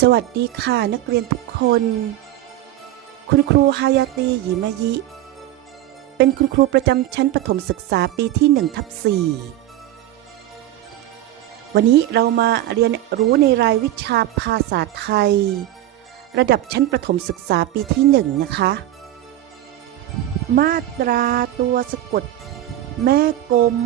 สวัสดีค่ะนักเรียนทุกคน คุณครูฮายาตีหยิมายิ เป็นคุณครูประจำชั้นประถมศึกษาปีที่1ทับ4วันนี้เรามาเรียนรู้ในรายวิชาภาษาไทย ระดับชั้นประถมศึกษาปีที่1นะคะ มาตราตัวสะกด แม่กลม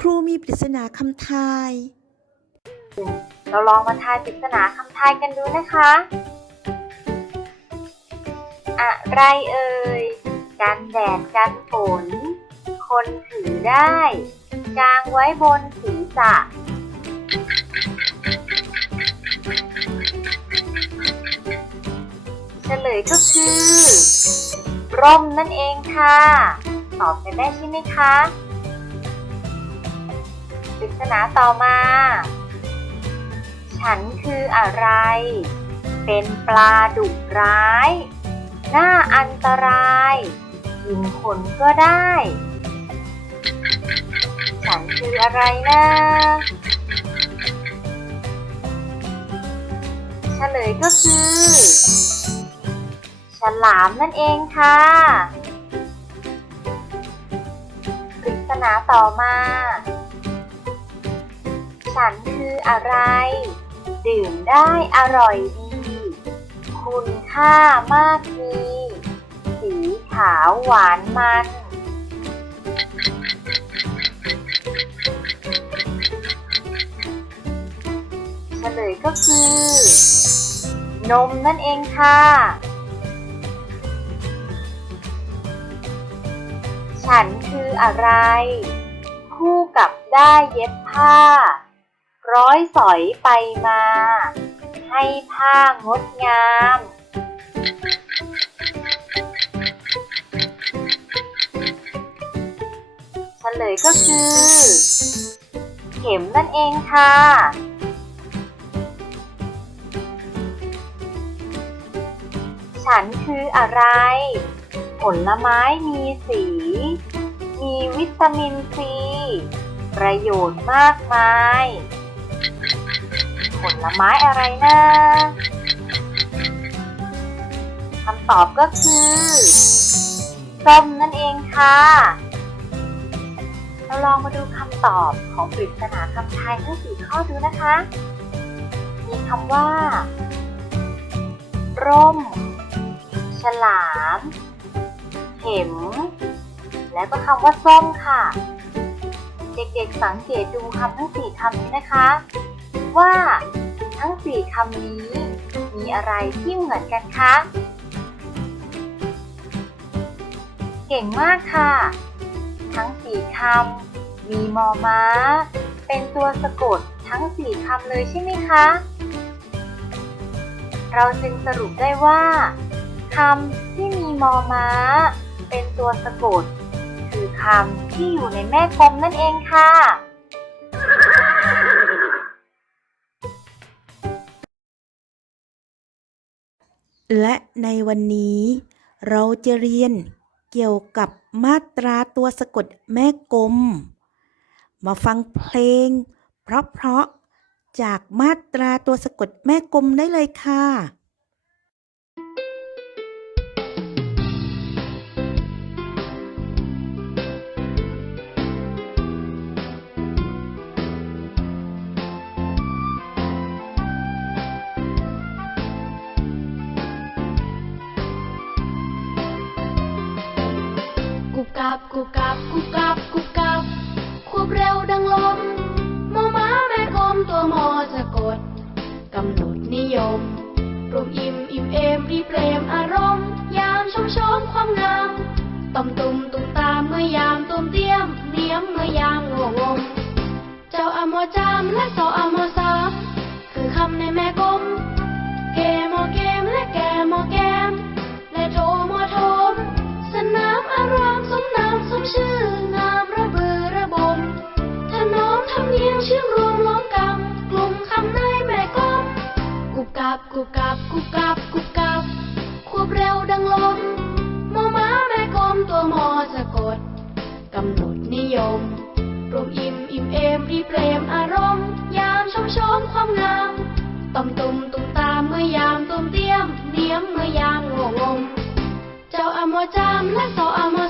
ครูมีปริศนาคำทาย เราลองมาทายปริศนาคำทายกันดูนะคะ อะไรเอ่ย กันแดดกันฝน คนถือได้ กางไว้บนศีรษะเฉลยก็คือ ร่มนั่นเองค่ะ ตอบกันได้ใช่ไหมคะ ปริศนาต่อมา ฉันคืออะไร เป็นปลาดุร้าย หน้าอันตรายกินคนก็ได้ ฉันคืออะไรนะเฉลยก็คือฉลามนั่นเองค่ะปริศนาต่อมา ฉันคืออะไร ดื่มได้อร่อยดี คุณค่ามากมีสีขาวหวานมันเฉลยก็คือ นมนั่นเองค่ะ ฉันคืออะไร คู่กับได้เย็บผ้า ร้อยสอยไปมา ให้ผ้างดงาม เฉลยก็คือ เข็มนั่นเองค่ะฉันคืออะไร ผลไม้มีสี มีวิตามินซี ประโยชน์มากมาย ผลไม้อะไรนะคำตอบก็คือส้มนั่นเองค่ะ เราลองมาดูคำตอบของปริศนาคำทายทั้งสี่ข้อดูนะคะ มีคำว่า ร่ม ฉลาม เข็ม และก็คำว่าส้มค่ะ เด็กๆสังเกตดูคำทั้งสี่คำนี้นะคะ ว่าทั้งสี่คำนี้ มีอะไรที่เหมือนกันคะ เก่งมากค่ะ ทั้งสี่คำมีมอม้า เป็นตัวสะกดทั้งสี่คำเลยใช่ไหมคะ เราจึงสรุปได้ว่าคำที่มีมอม้า เป็นตัวสะกด คือคำที่อยู่ในแม่กลมนั่นเองค่ะ และในวันนี้เราจะเรียนเกี่ยวกับมาตราตัวสะกดแม่กลม มาฟังเพลง เพราะๆจากมาตราตัวสะกดแม่กลมได้เลยค่ะ กับกุกับกุกับกุกับควบเร็วดังลมมอม้าแม่กลมตัวมอจะกดกำหนดนิยมรวมอิ่มอิ่มเอมรีเปรมอารมณ์ ยามชมชมความงามต่อมตุมตุมตามเมื่อยามตุมเตี้ยมเนียมเมื่อยามงัวงมเจ้าอมอจามและสออมอสามคือคำในแม่กลมเกมอเกมและแกมอแก ชื่องามระเบือระบมถนอมทำเนียงชื่อรวมล้อมกำกลุ่มคำในแม่กลมกุบกับกุบกับกุบกับกุบกับควบเร็วดังลมมอม้าแม่กลมตัวมอจะกดกำหนดนิยมรวมอิ่มอิ่มเอมรีเปรมอารมณ์ ยามชมชมความงามต่อมตุมตุมตามเมื่อยามตุมเตี้ยมเนียมเมื่อยามงงงเจ้าอโมจามและสออโมสาม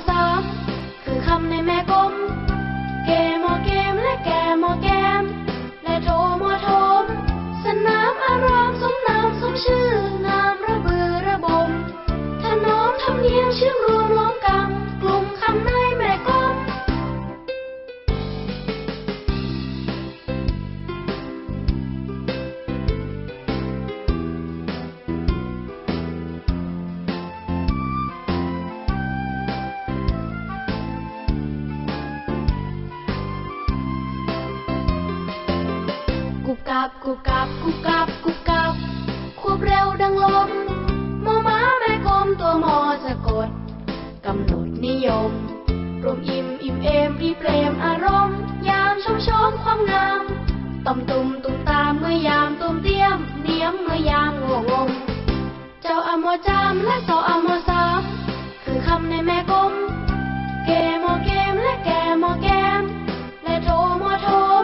คือ มทำเามและสออโมสามคือคำในแม่กลมเกมอเกมและแกมอแกม และโทมอโทม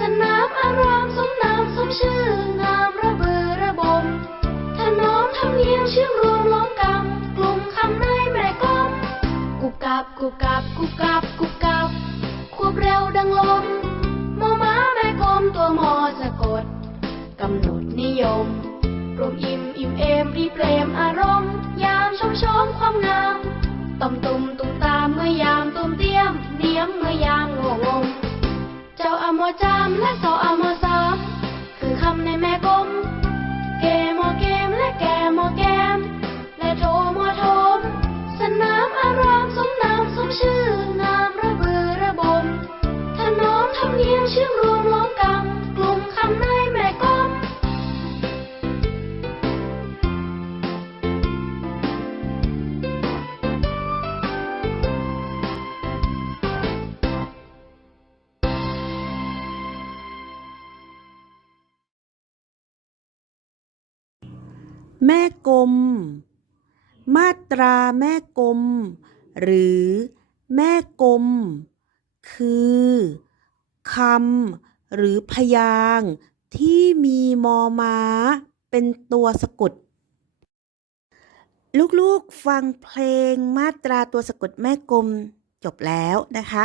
สนามอารามสมนามสมชื่องามระเบือระบมถนอมทำเนียมเชื่อมรวมล้อมกำกลุ่มคำในแม่กลมกุบกับกุบกับกุบกับกุบกับควบเร็วดังลมมอม้าแม่กลมตัวมอสะกดกำหนดนิยม รวมอิ่มอิ่มเอมรีเปรมอารมณ์ ยามชมชมความงามต่อมตุ่มตุ่มตามเมื่อยามตุ่มเตี้ยมเนียมเมื่อยามงงง เจ้าอโมจามและสออโมสามคือคำในแม่กลมเกมอเกมและแกมอแก กลม มาตราแม่กลม หรือแม่กลม คือคำหรือพยางค์ที่มีมอม้า เป็นตัวสะกด ลูกๆฟังเพลงมาตราตัวสะกดแม่กลมจบแล้วนะคะ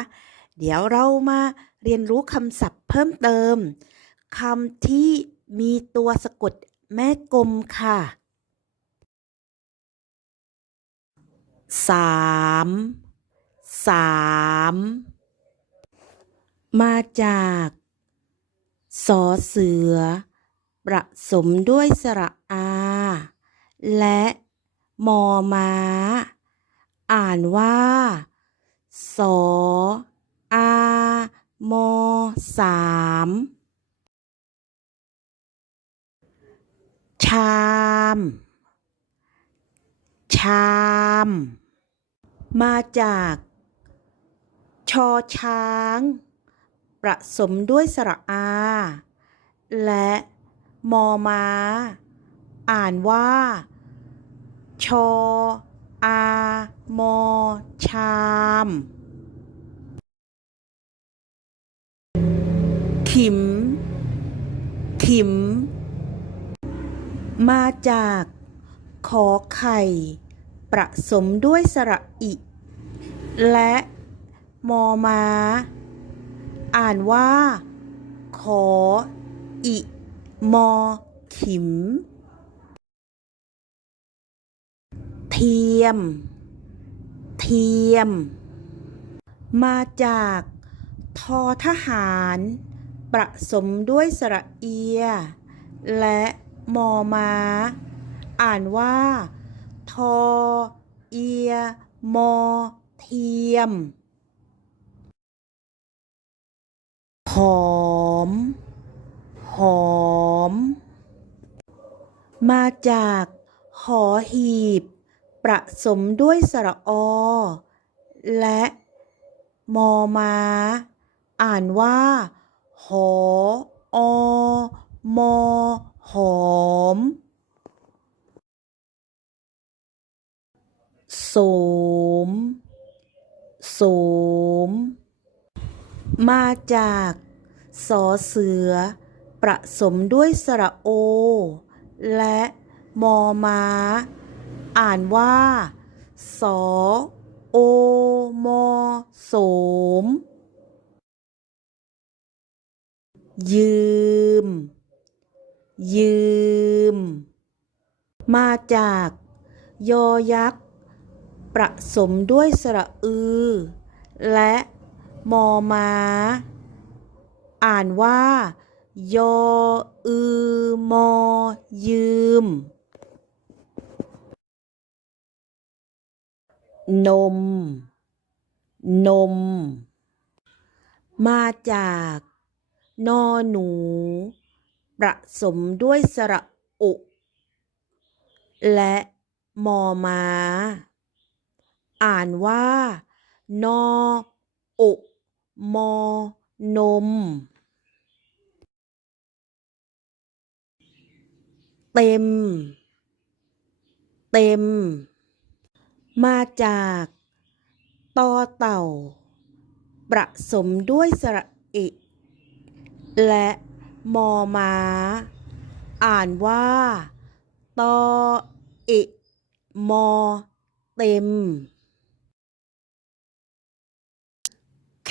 เดี๋ยวเรามาเรียนรู้คำศัพท์เพิ่มเติมคำที่มีตัวสะกดแม่กลมค่ะ สามสามมาจากสอเสือ ประสมด้วยสระอา และมอม้า อ่านว่าสออามอสามชาม ชาม มาจาก ชอช้าง ประสมด้วยสระอา และมอมาอ่านว่า ชอ อา มอ ชาม ขิม ขิม มาจาก ขอไข่ ประสมด้วยสระอิ และมอม้า อ่านว่า ขอ อิ มอ ขิม เทียม เทียม มาจากทอทหาร ประสมด้วยสระเอีย และมอม้า อ่านว่า ทอ เอีย มอ เทียม หอม หอม มาจากหอหีบ ประสมด้วยสระอ และมอมาอ่านว่า หออมอหอม โส โสม มาจากสอเสือ ประสมด้วยสระโอ และมอม้า อ่านว่าสอโอมอโสม ยืม ยืม มาจาก ยอยักษ์ ประสมด้วยสระอือ และมอมาอ่านว่า ยออือมอ ยืม นม นม มาจาก นอหนู ประสมด้วยสระอุ และมอม้า อ่านว่านออุมอนม เต็ม เต็ม มาจากตอเต่า ประสมด้วยสระอิและมอม้า อ่านว่าตออิมอเต็ม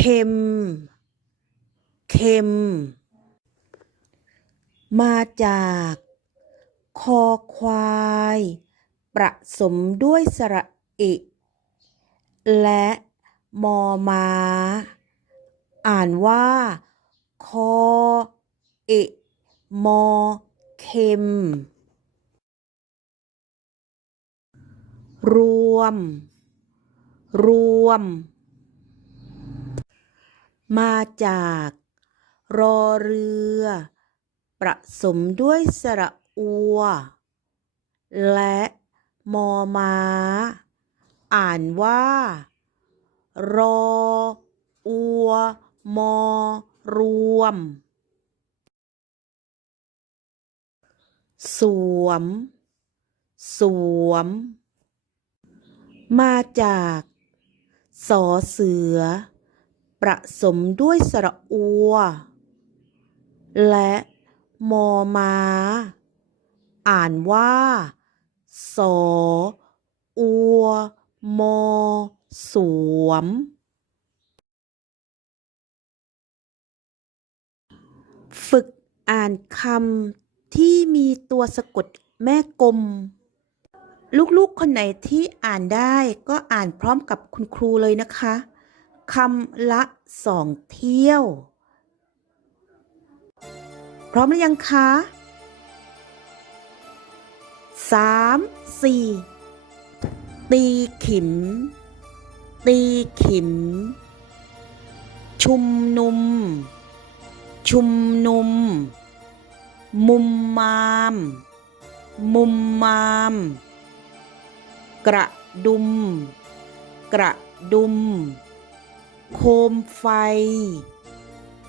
เค็ม เค็ม มาจาก คอควาย ประสมด้วยสระอิและมอมาอ่านว่า คออิมอ เค็ม รวม รวม มาจาก รอเรือ ประสมด้วยสระอัว และมอม้าอ่านว่า รอ อัว มอ รวม สวม สวม มาจาก สอเสือ ประสมด้วยสระอัว และมอมาอ่านว่า สอ อัว มอ สวม ฝึกอ่านคำที่มีตัวสะกดแม่กลม ลูกๆ คนไหนที่อ่านได้ก็อ่านพร้อมกับคุณครูเลยนะคะ คำละสองเที่ยว พร้อมหรือยังคะสามสี่ตีขิม ตีขิม ชุมนุม ชุมนุม มุมมาม มุมมาม กระดุม กระดุม โคมไฟ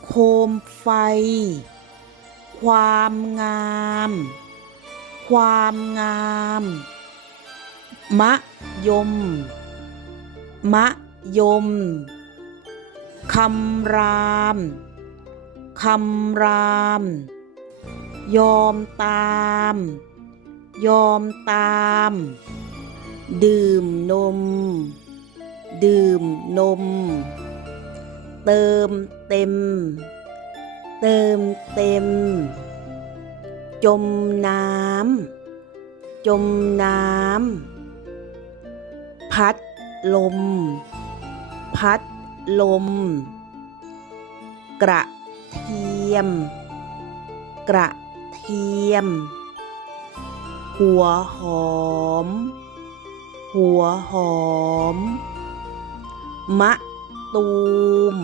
โคมไฟ ความงาม ความงาม มะยม มะยม คำราม คำราม ยอมตาม ยอมตาม ดื่มนม ดื่มนม เติมเต็ม เติมเต็ม จมน้ำจมน้ำพัดลม พัดลม กระเทียม กระเทียม หัวหอม หัวหอม มะ ตูม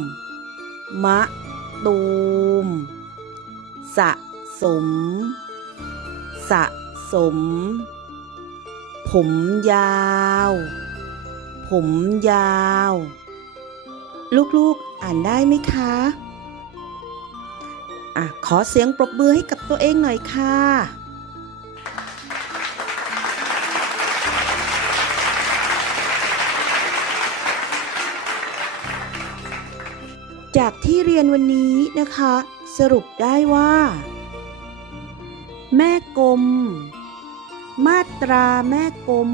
มะตูม สะสม สะสม ผมยาว ผมยาว ลูกๆอ่านได้ไหมคะ อะ ขอเสียงปรบมือให้กับตัวเองหน่อยค่ะ จากที่เรียนวันนี้นะคะ สรุปได้ว่า แม่กลม มาตราแม่กลม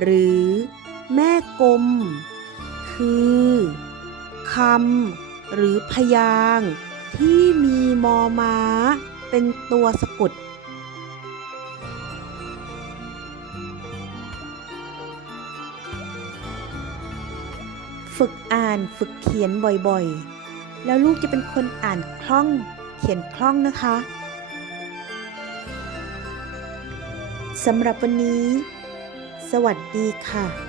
หรือแม่กลม คือคำหรือพยางที่มีมอม้า เป็นตัวสะกด ฝึกอ่านฝึกเขียนบ่อยๆ แล้วลูกจะเป็นคนอ่านคล่อง เขียนคล่องนะคะสำหรับวันนี้ สวัสดีค่ะ